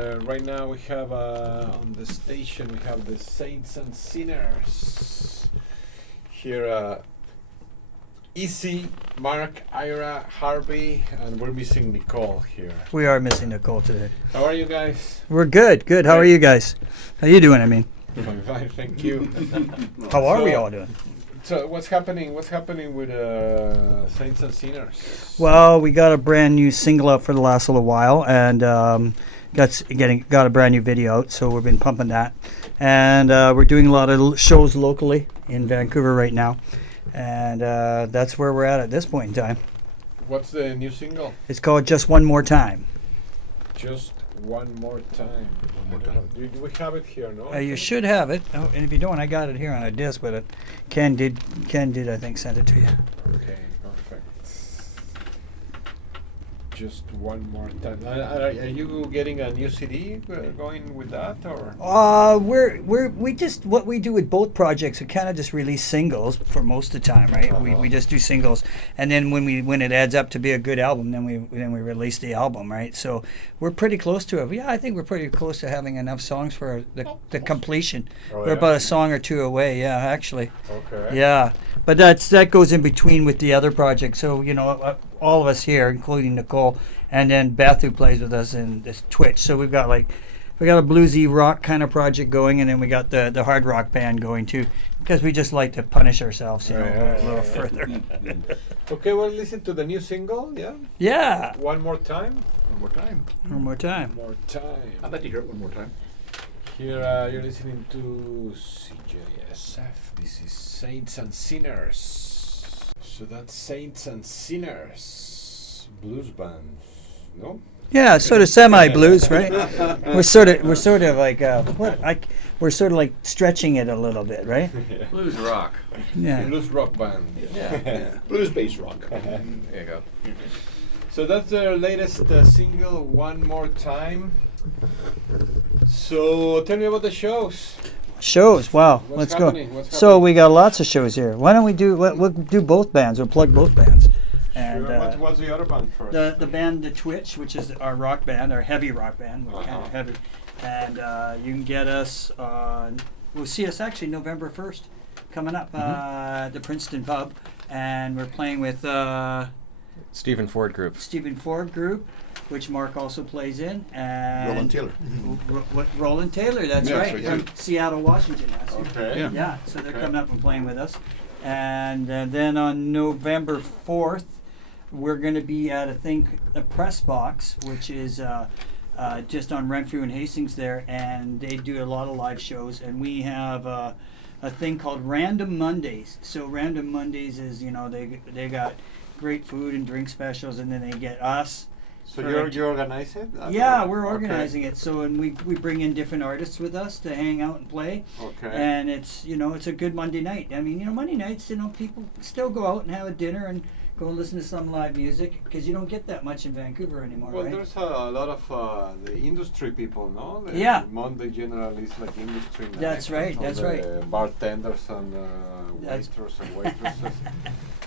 Right now we have on the station we have the Saints and Sinners. Here Easy, Mark, Ira, Harvey, and we're missing Nicole here. We are missing Nicole today. How are you guys? We're good. How are you guys? How you doing, I mean? I'm fine, thank you. How are we all doing? So what's happening with Saints and Sinners? Well, we got a brand new single out for the last little while, and got a brand new video out, so we've been pumping that. And we're doing a lot of shows locally in Vancouver right now. And that's where we're at this point in time. What's the new single? It's called Just One More Time. Just One More Time. One more time. Do we have it here, no? You should have it. Oh, and if you don't, I got it here on a disc, but Ken did, I think, send it to you. Okay, perfect. Just One More Time. Are you getting a new CD going with that, or? We just, what we do with both projects, we kind of just release singles for most of the time, right? Uh-huh. We just do singles, and then when it adds up to be a good album, then we release the album, right? So we're pretty close to it. Yeah, I think we're pretty close to having enough songs for the completion. Oh, we're about a song or two away, yeah, actually. Okay. Yeah, but that goes in between with the other project. So all of us here, including Nicole, and then Beth, who plays with us in this Twitch. So we got a bluesy rock kind of project going, and then we got the hard rock band going too, because we just like to punish ourselves, a little further. Okay, well, listen to the new single, yeah? Yeah. One More Time. One more time. One more time. One More Time. I'd like to hear it one more time. Here you're listening to CJSF. This is Saints and Sinners. So that's Saints and Sinners blues band, no? Yeah, sort of semi blues, right? We're sort of like we're sort of like stretching it a little bit, right? Blues rock. Yeah. Blues rock band. Yeah. Blues bass rock. There you go. So that's their latest single, One More Time. So tell me about the shows. Shows, wow. What's Let's go. What's So happening? we got lots of shows here. Why don't we we'll do both bands? We'll plug both bands. And Sure. What's the other band first? the band The Twitch, which is our rock band, our heavy rock band. We're kind of heavy. And you can get us we'll see us actually November 1st coming up at the Princeton Pub, and we're playing with Stephen Ford Group. Stephen Ford Group, which Mark also plays in, and Roland Taylor. Roland Taylor, that's Yeah, right, that's right, from Seattle, Washington. Okay. Yeah. Yeah, so they're coming up and playing with us. And then on November 4th, we're going to be at a press box, which is just on Renfrew and Hastings there, and they do a lot of live shows. And we have a thing called Random Mondays. So Random Mondays is, they got great food and drink specials, and then they get us. So you organize it? Yeah, we're organizing it. So, and we bring in different artists with us to hang out and play. Okay. And it's a good Monday night. I mean, Monday nights, people still go out and have a dinner and go and listen to some live music, because you don't get that much in Vancouver anymore, Well, right? there's a lot of the industry people, no? Yeah. Monday generally is like industry night. That's right, All that's the right. Bartenders and That's- waiters and waitresses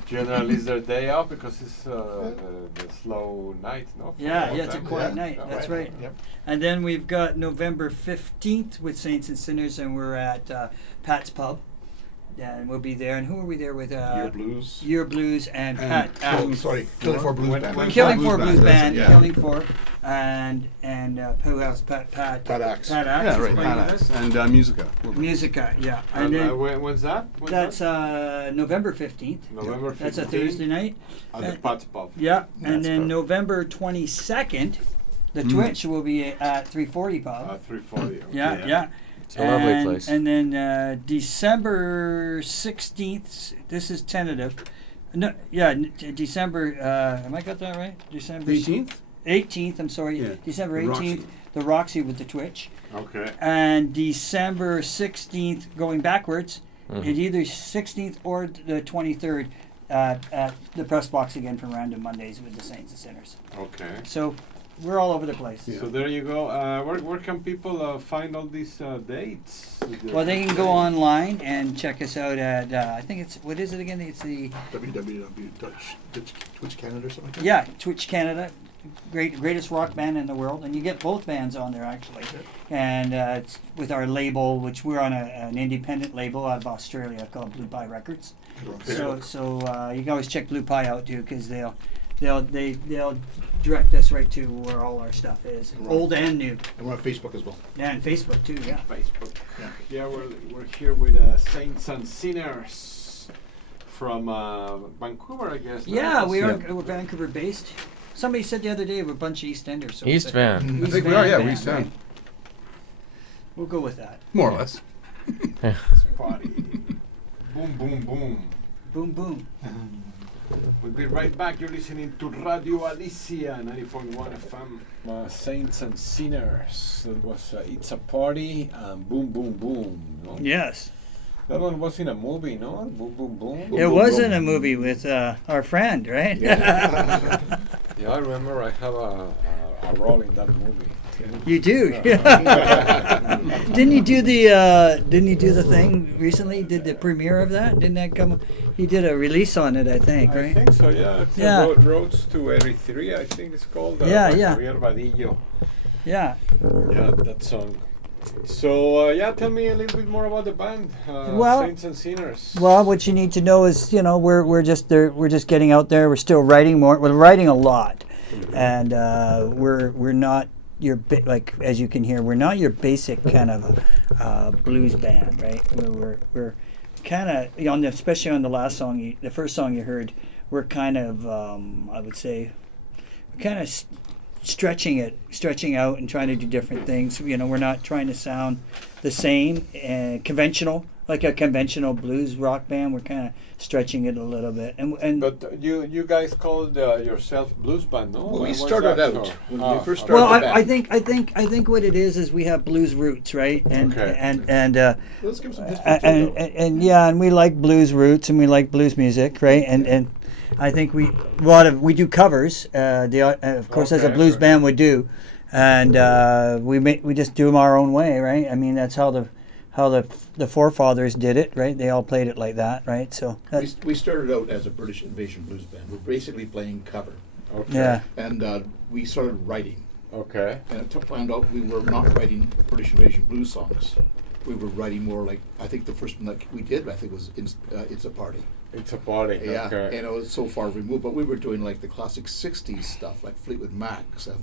generally is their day off because it's the slow night, no? For Yeah, all it's a them. quiet Yeah. night. Yeah, That's right. Yep. And then we've got November 15th with Saints and Sinners, and we're at Pat's Pub. And we'll be there. And who are we there with? Year Blues. Year Blues and Pat. Killing for Blues When- Band. when- Killing for Blues that's Band, it, yeah. Killing for, and who else? Pat Axe. Pat Axe Yeah, is right. playing Pat with Axe. us. And Musica. Musica, yeah. And And then when's that? that's November 15th. November 15th. That's a Thursday night. At the Pat's Pub. Yeah, and That's then perfect. November 22nd, the Twitch will be at 340 Pub. 340. Okay. Yeah. It's a lovely place. And then December 16th, this is tentative. No, yeah, December, am I got that right? December 18th? 18th, I'm sorry. Yeah, December the 18th, Roxy. the Roxy with the Twitch. Okay. And December 16th, going backwards, Mhm. it's either 16th or the 23rd at the press box again for Random Mondays with the Saints and Sinners. Okay. So we're all over the place. Yeah. So there you go. Where can people find all these dates? Well, they can go online and check us out at, I think it's, what is it again? It's the, www.Twitch Canada or something like that? yeah, Twitch Canada. greatest rock band in the world, and you get both bands on there actually. And it's with our label, which we're on an independent label out of Australia called Blue Pie Records. So you can always check Blue Pie out too, because they'll direct us right to where all our stuff is, old and new. And we're on Facebook as well. Yeah, and Facebook too. Yeah. Facebook. Yeah. Yeah, we're here with Saints and Sinners from Vancouver, I guess. Yeah, right? we're Vancouver based. Somebody said the other day we're a bunch of East Enders. So East Van. I think we are, yeah, Van, we stand. right? We'll go with that. More or less. Party. Boom, boom, boom. Boom, boom. We'll be right back. You're listening to Radio Alicia 90.1 FM. Saints and Sinners. That was It's a Party and Boom, Boom, Boom. No? Yes. That one was in a movie, no? Boom, boom, boom. It was in a movie with our friend, right? Yeah, I remember I have a role in that movie. You do. Didn't you do the thing recently? Did the premiere of that? Didn't that come? He did a release on it, I think, right? I think so, yeah. It's Yeah. Roads to Eritrea, I think it's called. Yeah, by yeah. Javier Vadillo. Yeah. Yeah, that song. So, tell me a little bit more about the band, Well- Saints and Sinners. Well, what you need to know is, we're just there. We're just getting out there. We're still writing more. We're writing a lot, and we're not your like, as you can hear, we're not your basic kind of blues band, right? We're kind of especially on the last song, the first song you heard. We're kind of I would say, kind of stretching out and trying to do different things. We're not trying to sound the same and conventional, like a conventional blues rock band. We're kind of stretching it a little bit. And But you guys called yourself blues band, no? Well, When we was started that? out when Oh, we first oh. started. well, the I band. think what it is we have blues roots, right? And Okay. and Let's give some history and, too, and yeah, and we like blues roots and we like blues music, right? And I think we do covers. Of course, as a Okay, blues okay. band would do, and we just do them our own way, right? I mean, that's how the forefathers did it, right? They all played it like that, right? So we started out as a British invasion blues band. We're basically playing cover, Okay. yeah, and we started writing. Okay. And it found out we were not writing British invasion blues songs. We were writing more like, I think the first one that we did, I think was It's a Party. It's a party. Yeah, Okay. and it was so far removed, but we were doing like the classic '60s stuff, like Fleetwood Macs, and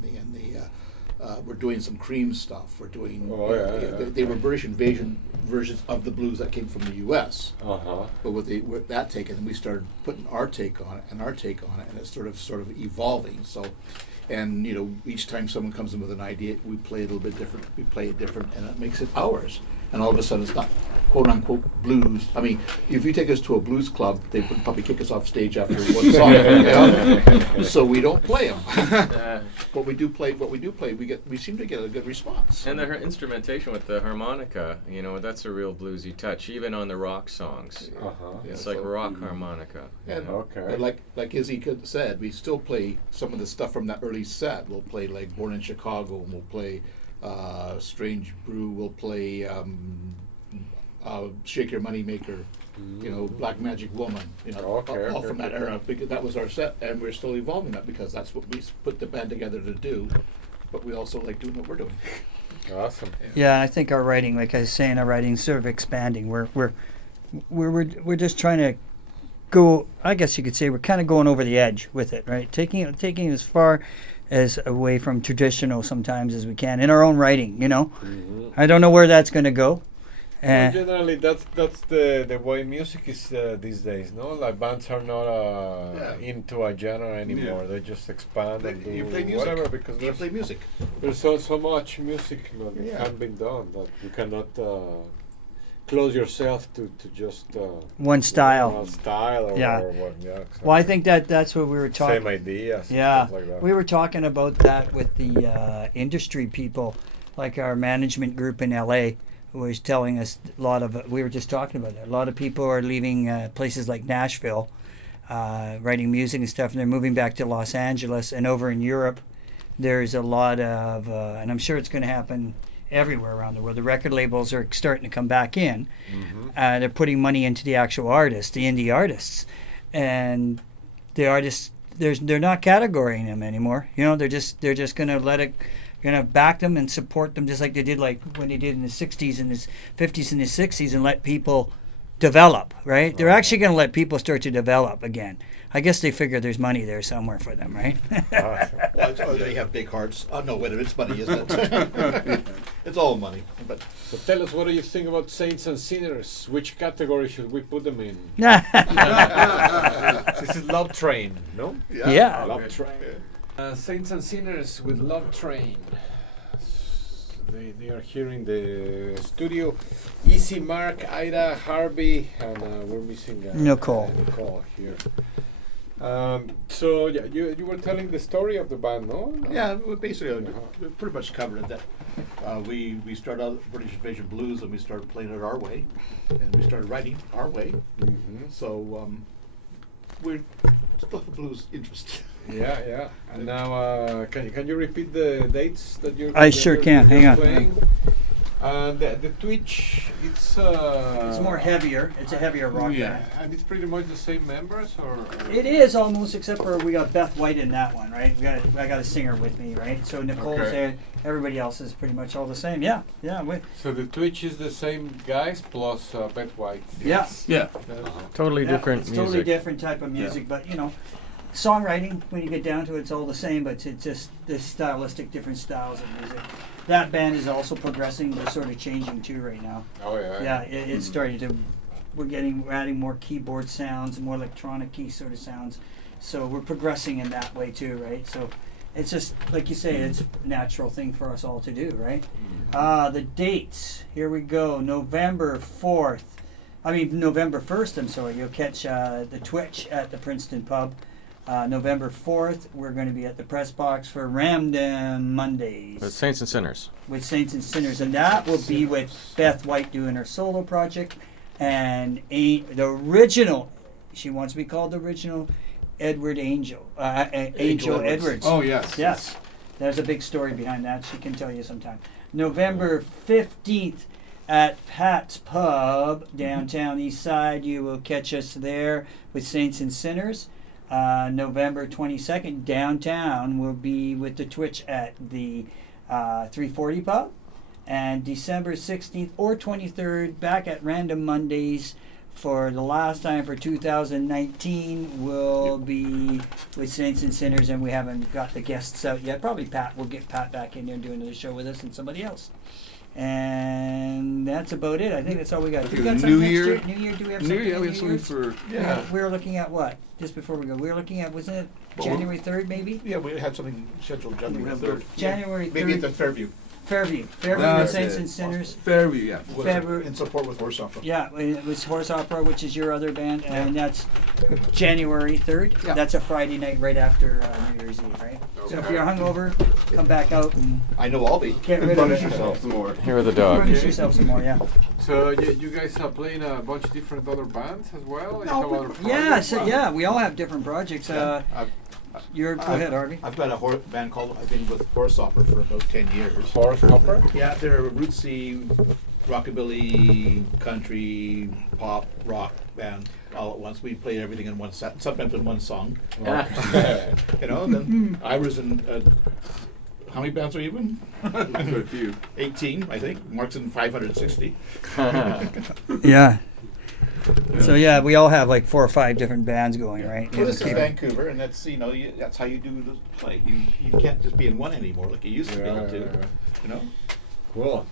we're doing some Cream stuff. We're doing, Oh, yeah. they were British invasion versions of the blues that came from the U.S. Uh-huh. But with that taken, and we started putting our take on it, and it's sort of evolving. So, and each time someone comes in with an idea, we play it a little bit different. We play it different, and it makes it ours. And all of a sudden, it's not quote unquote blues. I mean, if you take us to a blues club, they would probably kick us off stage after one song. So we don't play them. But we do play. What we do play, we seem to get a good response. And the instrumentation with the harmonica, that's a real bluesy touch, even on the rock songs. Uh-huh. Yeah, It's like so- rock harmonica. And, Okay. and like Izzy said, we still play some of the stuff from that early set. We'll play like Born in Chicago, and we'll play Strange Brew. We'll play Shake Your Money Maker. Black Magic Woman. All from that era, because that was our set, and we're still evolving that because that's what we put the band together to do. But we also like doing what we're doing. Awesome. yeah. I think our writing, like I was saying, our writing's sort of expanding. We're just trying to go. I guess you could say we're kind of going over the edge with it, right? Taking it as far as away from traditional sometimes as we can in our own writing. Mm-hmm. I don't know where that's going to go. Well, generally, that's the way music is these days. No, like bands are not into a genre anymore. Yeah. They just expand and do You play music. whatever because You play music. there's so much music that Yeah. can be done that you cannot close yourself to just One style. one style or, Yeah. or what. Yeah. Exactly. Well, I think that's what we were talking. Same ideas. and Yeah, stuff like that. we were talking about that with the industry people, like our management group in LA was telling us we were just talking about it. A lot of people are leaving places like Nashville, writing music and stuff, and they're moving back to Los Angeles. And over in Europe, there's a lot of, and I'm sure it's going to happen everywhere around the world. The record labels are starting to come back in. Mhm. They're putting money into the actual artists, the indie artists, and the artists they're not categorizing them anymore. You know, they're just gonna gonna back them and support them just like they did like when they did in the 60s and the 50s and the 60s and let people develop, right? They're actually going to let people start to develop again. I guess they figure there's money there somewhere for them, right? Well, they have big hearts. Oh, no, wait, it's money, isn't it? It's all money. But So tell us, what do you think about Saints and Sinners? Which category should we put them in? This is Love Train, no? Yeah. Love Train. Saints and Sinners with Love Train. They are here in the studio. Easy, Mark, Ida, Harvey, and we're missing Nicole. Nicole here. So yeah, you were telling the story of the band, no? yeah, we pretty much covered it. That we started out British Invasion Blues, and we started playing it our way, and we started writing our way. Mm-hmm. So we're still have a blues interest. Yeah. And now, can you repeat the dates that you're? I sure can. Hang on. Playing? And the Twitch, it's more heavier. It's a heavier rock band. and it's pretty much the same members, or? It is almost, except for we got Beth White in that one, right? I got a singer with me, right? So Nicole's Okay. there. Everybody else is pretty much all the same. Yeah. So the Twitch is the same guys plus Beth White. Yeah. Yeah. Totally Yeah, different it's music. totally different type of music, but you know, songwriting, when you get down to it, it's all the same, but it's just the stylistic, different styles of music. That band is also progressing. They're sort of changing too right now. Oh yeah. Yeah, it's starting to. We're adding more keyboard sounds, more electronic key sort of sounds. So we're progressing in that way too, right? So it's just like you say, it's a natural thing for us all to do, right? The dates. Here we go. November 1st. I'm sorry. You'll catch the Twitch at the Princeton Pub. November 4th, we're going to be at the Press Box for Ramdam Mondays But Saints and Sinners. with Saints and Sinners, and that will be with Beth White doing her solo project, and the original. She wants to be called the original Edward Angel. Angel Edwards. Oh, yes. Yes, there's a big story behind that. She can tell you sometime. November 15th at Pat's Pub, downtown East Side. You will catch us there with Saints and Sinners. November 22nd, downtown, will be with the Twitch at the 340 Pub. And December 16th or 23rd, back at Random Mondays for the last time for 2019, will be with Saints and Sinners, and we haven't got the guests out yet. Probably Pat. We'll get Pat back in there and do another show with us and somebody else. And that's about it. I think that's all we got. Okay, We got New something next Year. year? New Year? Do we have New something? Year, we for have New something Year? for. Yeah. We were looking at what? Just before we go, we were looking at, wasn't it Well, January 3rd, maybe? Yeah, we had something scheduled January have 3rd. January 3rd. Maybe at the Fairview. Fairview with That's Saints it. and Sinners. Fairview, yeah. February. In support with Horse Opera. Yeah, it was Horse Opera, which is your other band, and that's January 3rd. Yeah. That's a Friday night right after New Year's Eve, right? So if Okay. you're hungover, come back out and I know I'll be. get rid of Punish it. yourself some more. Here are the dogs. Punish yourself some more, yeah. So you guys are playing a bunch of different other bands as well. You have other Yeah, projects? so, yeah, we all have different projects. I've, Go ahead, Harvey. I've got a band called, I've been with Horse Opera for about 10 years. Horse Opera. Yeah, they're a rootsy, rockabilly, country, pop, rock band all at once. We play everything in one set, sometimes in one song. You know, and then I was in, how many bands are you in? Quite a few. 18, I think. Mark's in 560. Yeah. So yeah, we all have like 4 or 5 different bands going, right? Well, this is keep- Vancouver, and that's, you know, that's how you do the play. You can't just be in one anymore like you used to be able to, you know? Cool.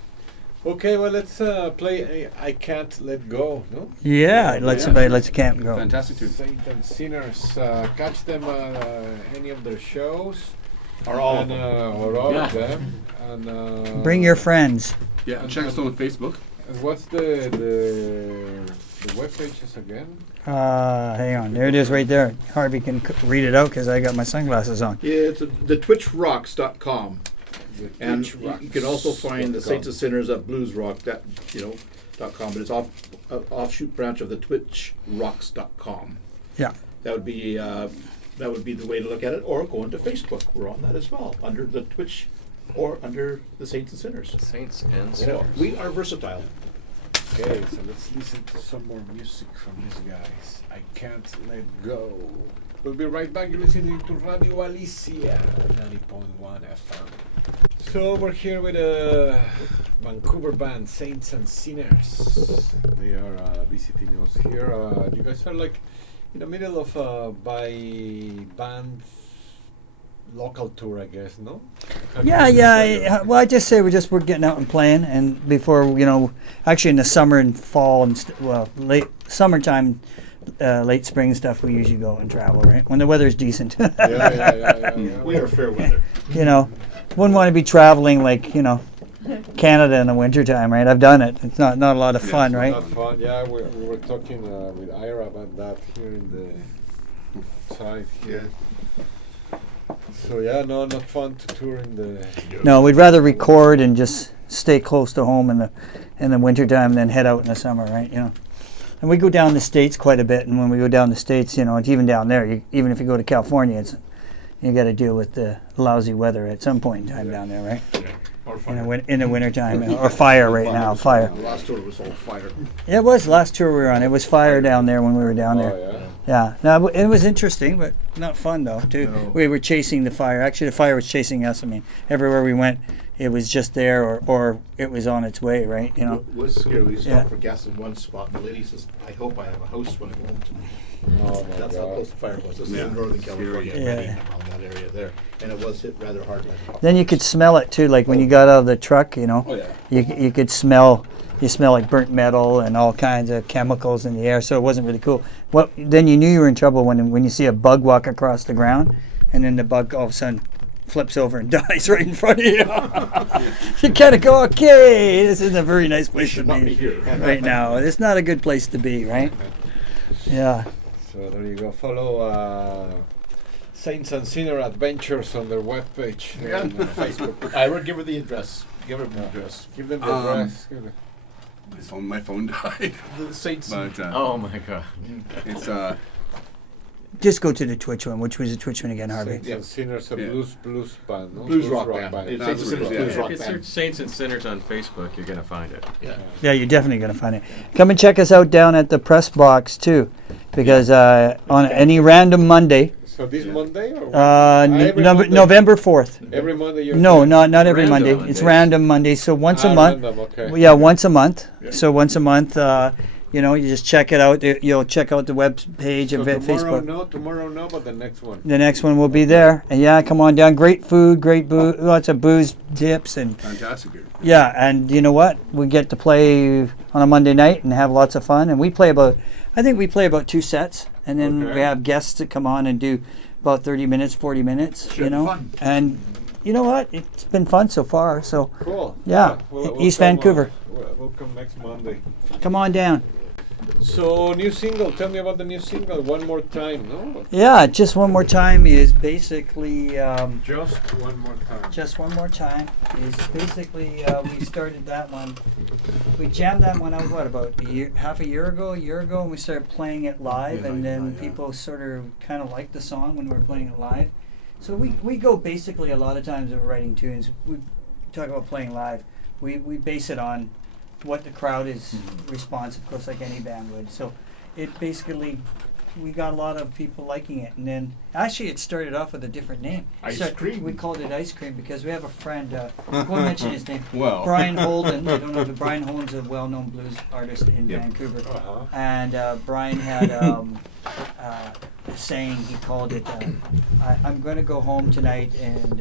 Okay, well let's play I Can't Let Go, no? Yeah, let's camp go. Fantastic tune. Saints and Sinners. Catch them any of their shows. Or all of and, them. or all of Yeah. them. And Bring your friends. Yeah, check us on Facebook. and what's the web pages again? Hang on, there it is right there. Harvey can read it out because I got my sunglasses on. Yeah, it's the twitchrocks.com. The And Twitch you can also find the Rocks.com. Saints and Sinners at bluesrock, .com, but it's offshoot branch of the twitchrocks.com. Yeah. That would be the way to look at it, or go into Facebook. We're on that as well, under the Twitch or under the Saints and Sinners. Saints and You know, Sinners. we are versatile. Okay, so let's listen to some more music from these guys. I Can't Let Go. We'll be right back. You're listening to Radio Alicia, 90.1 FM. So we're here with a Vancouver band, Saints and Sinners. They are visiting us here. You guys are like in the middle of a band local tour, I guess, no? Well, I just say we're getting out and playing, and before actually in the summer and fall and late summertime, late spring stuff, we usually go and travel, right? When the weather's decent. Yeah. We are fair weather. Wouldn't want to be traveling like Canada in the wintertime, right? I've done it. It's not a lot of fun, right? Not fun. Yeah, we were talking with Ira about that here in the side here. So no, not fun to tour in the. No, we'd rather record and just stay close to home in the wintertime than head out in the summer, right? And we go down the States quite a bit, and when we go down the States, it's even down there. Even if you go to California, you got to deal with the lousy weather at some point in time down there, right? Yeah. Or fire. In the wintertime, or fire right now, fire. The last tour was all fire. Yeah, it was last tour we were on. It was fire down there when we were down there. Oh, Yeah, no, it was interesting, but not fun though. Too. No. We were chasing the fire. Actually, the fire was chasing us. I mean, everywhere we went, it was just there, or it was on its way, right? It was scary. We stopped Yeah. for gas in one spot, and the lady says, "I hope I have a house when I go home tonight." Oh my That's how God. close the fire was. This is Yeah. in Northern Scary. California, Yeah. Medina, around that area there, and it was hit rather hard. Then you could smell it too, like when you got out of the truck. Oh yeah. You could smell. You smell like burnt metal and all kinds of chemicals in the air. So it wasn't really cool. Well, then you knew you were in trouble when you see a bug walk across the ground, and then the bug all of a sudden flips over and dies right in front of you. You kind of go, okay, this isn't a very nice place to should not be be here. right now. It's not a good place to be, right? Yeah. So there you go. Follow Saints and Sinner Adventures on their webpage on Facebook. Ira, give her the address. Give her the address. Give them the address. Give them- My phone died. The Saints. But Oh my God. it's Just go to the Twitch one. Which was the Twitch one again, Harvey? Saints and Sinners, a Yeah. blues band. No? Blues rock band. It's That's Saints what and it is, Blues yeah. rock If you band. search Saints and Sinners on Facebook, you're gonna find it. Yeah. Yeah, you're definitely going to find it. Come and check us out down at the press box too, because on any random Monday, So this Monday or what? Every November, Monday? November 4th. Every Monday you're No, there? not every Random Monday. It's Mondays. random Monday. So once a month. Random, okay. Yeah, once a month. Yeah. So once a month, you just check it out. You'll check out the web page So of Facebook. tomorrow no, but the next one. The next one will be there. And yeah, come on down. Great food, great booze, lots of booze, dips, and fantastic here. yeah. And you know what? We get to play on a Monday night and have lots of fun. And I think we play about 2 sets, and then Okay. we have guests that come on and do about 30 minutes, 40 minutes. Should be fun. And you know what? It's been fun so far. So Cool. Yeah, East come, Vancouver. We'll come next Monday. come on down. So new single. Tell me about the new single. One more time, no? Yeah, just one more time is basically. Just one more time. Just one more time is basically we started that one. We jammed that one out about half a year ago, and we started playing it live, Yeah, and then yeah. people sort of kind of liked the song when we were playing it live. So we go basically a lot of times when we're writing tunes. We talk about playing live. We base it on what the crowd is responsive, of course, like any band would. So it basically. We got a lot of people liking it, and then actually it started off with a different name. Ice So Cream. We called it Ice Cream because we have a friend. I won't mention his name. Well. Brian Holden. I don't know if Brian Holden's a well-known blues artist in Yep. Vancouver, Uh-huh. and Brian had a saying. He called it, "I'm going to go home tonight and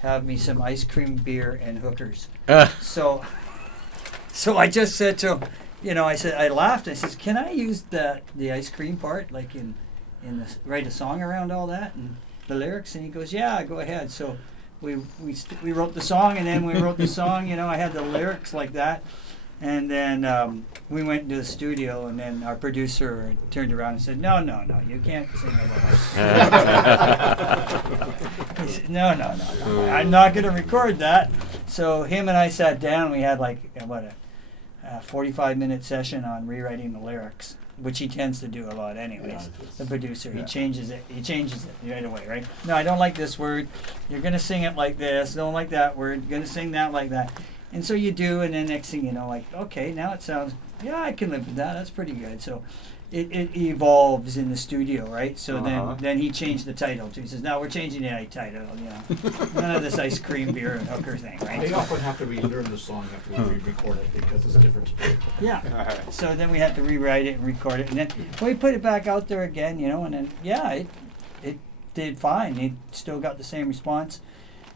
have me some ice cream, beer, and hookers." So I just said to him. I laughed. I says, "Can I use the ice cream part, like write a song around all that and the lyrics?" And he goes, "Yeah, go ahead." So we wrote the song, and then we wrote the song. I had the lyrics like that, and then we went into the studio, and then our producer turned around and said, "No, you can't sing about it." He said, No, I'm not going to record that. So him and I sat down. We had like a 45-minute session on rewriting the lyrics, which he tends to do a lot anyways. The producer, he changes it right away, right? No, I don't like this word. You're going to sing it like this. Don't like that word. You're going to sing that like that. And so you do, and then next thing you know, like, okay, now it sounds, yeah, I can live with that. That's pretty good. So it evolves in the studio, right? So Uh-huh. then he changed the title too. He says, "Now we're changing the title. None of this ice cream beer and hooker thing, right?" They So, often have to relearn the song after we re-record it because it's different. yeah. So then we had to rewrite it and record it, and then we put it back out there again, and then it did fine. It still got the same response.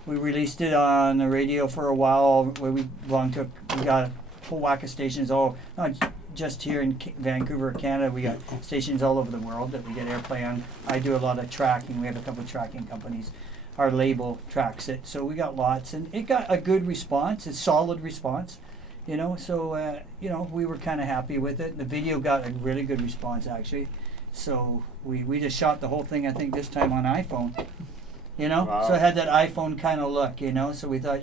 We released it on the radio for a while. Where we got a whole whack of stations not just here in Vancouver, Canada. We got stations all over the world that we get airplay on. I do a lot of tracking. We have a couple of tracking companies. Our label tracks it, so we got lots, and it got a good response. It's solid response, So we were kind of happy with it. The video got a really good response actually. So we just shot the whole thing, I think, this time on iPhone. Wow. So it had that iPhone kind of look, So we thought,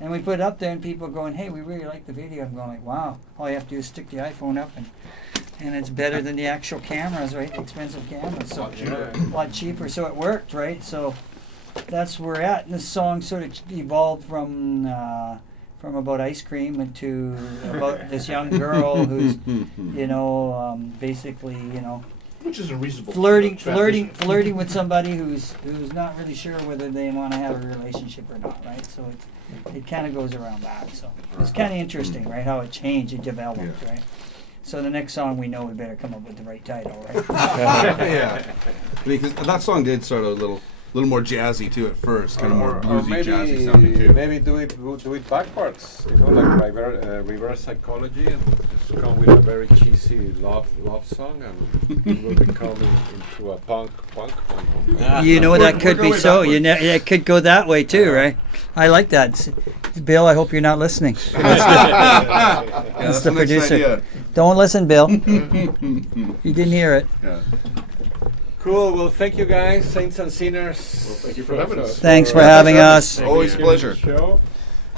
and we put it up there, and people are going, "Hey, we really like the video." I'm going like, "Wow! All you have to do is stick the iPhone up, and it's better than the actual cameras, right? The expensive cameras, so a lot cheaper. So it worked, right? So that's where we're at. And this song sort of evolved from about ice cream into about this young girl who's, basically, Which is a reasonable flirting with somebody who's not really sure whether they want to have a relationship or not, right? So it kind of goes around that. So it's kind of interesting, right? How it changed, it developed, right? So the next song, we know we better come up with the right title, right? Yeah. Because that song did start a little more jazzy too at first, kind of more bluesy, jazzy sounding too. Maybe do it backwards, like reverse psychology, and just come with a very cheesy love song, and it will become into a punk. That could be so. It could go that way too, right? I like that. Bill, I hope you're not listening. That's the next producer. idea. Don't listen, Bill. You didn't hear it. Yeah. Cool. Well, thank you guys, Saints and Sinners. Well, thank you for having us. Thanks for having us. Always a pleasure. Show.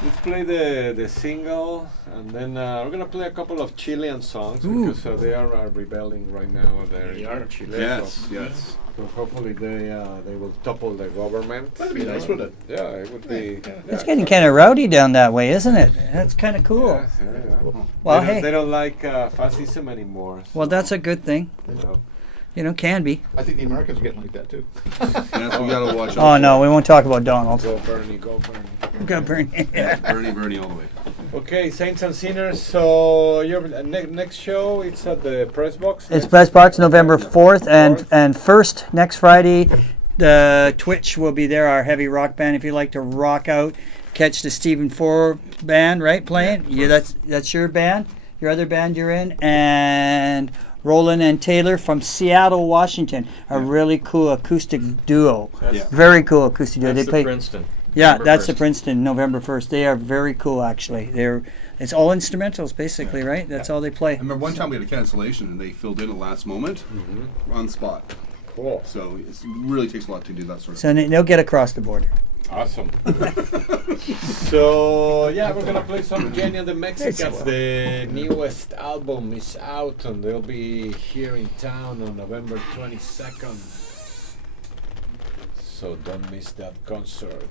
Let's play the single, and then we're gonna play a couple of Chilean songs because they are rebelling right now. They are in Chile. Yes, yes. So hopefully they will topple the government. That'd be nice, wouldn't it? Yeah, it would be. It's getting kind of rowdy down that way, isn't it? That's kind of cool. Yeah. Well, They don't like fascism anymore. Well, that's a good thing. Can be. I think the Americans are getting like that too. Yes, we gotta watch out. Oh no, we won't talk about Donald. Go Bernie, go Bernie. Go Bernie. Bernie all the way. Okay, Saints and Sinners. So your next show, it's at the Press Box. It's Press Box, November 4th and 1st, next Friday. The Twitch will be there, our heavy rock band. If you like to rock out, catch the Stephen Four band, right, playing. Yeah, that's your band, your other band you're in, and Roland and Taylor from Seattle, Washington. A really cool acoustic duo. Very cool acoustic duo. That's They play Princeton. Yeah, November that's 1st. the Princeton, November 1st. They are very cool, actually. It's all instrumentals, basically, right? That's all they play. I remember one time we had a cancellation and they filled in at last moment on the spot. Cool. So it really takes a lot to do that sort of So they'll get across the border. Awesome. So yeah, we're gonna play some Jenny and the Mexicans. The newest album is out, and they'll be here in town on November 22nd. So don't miss that concert.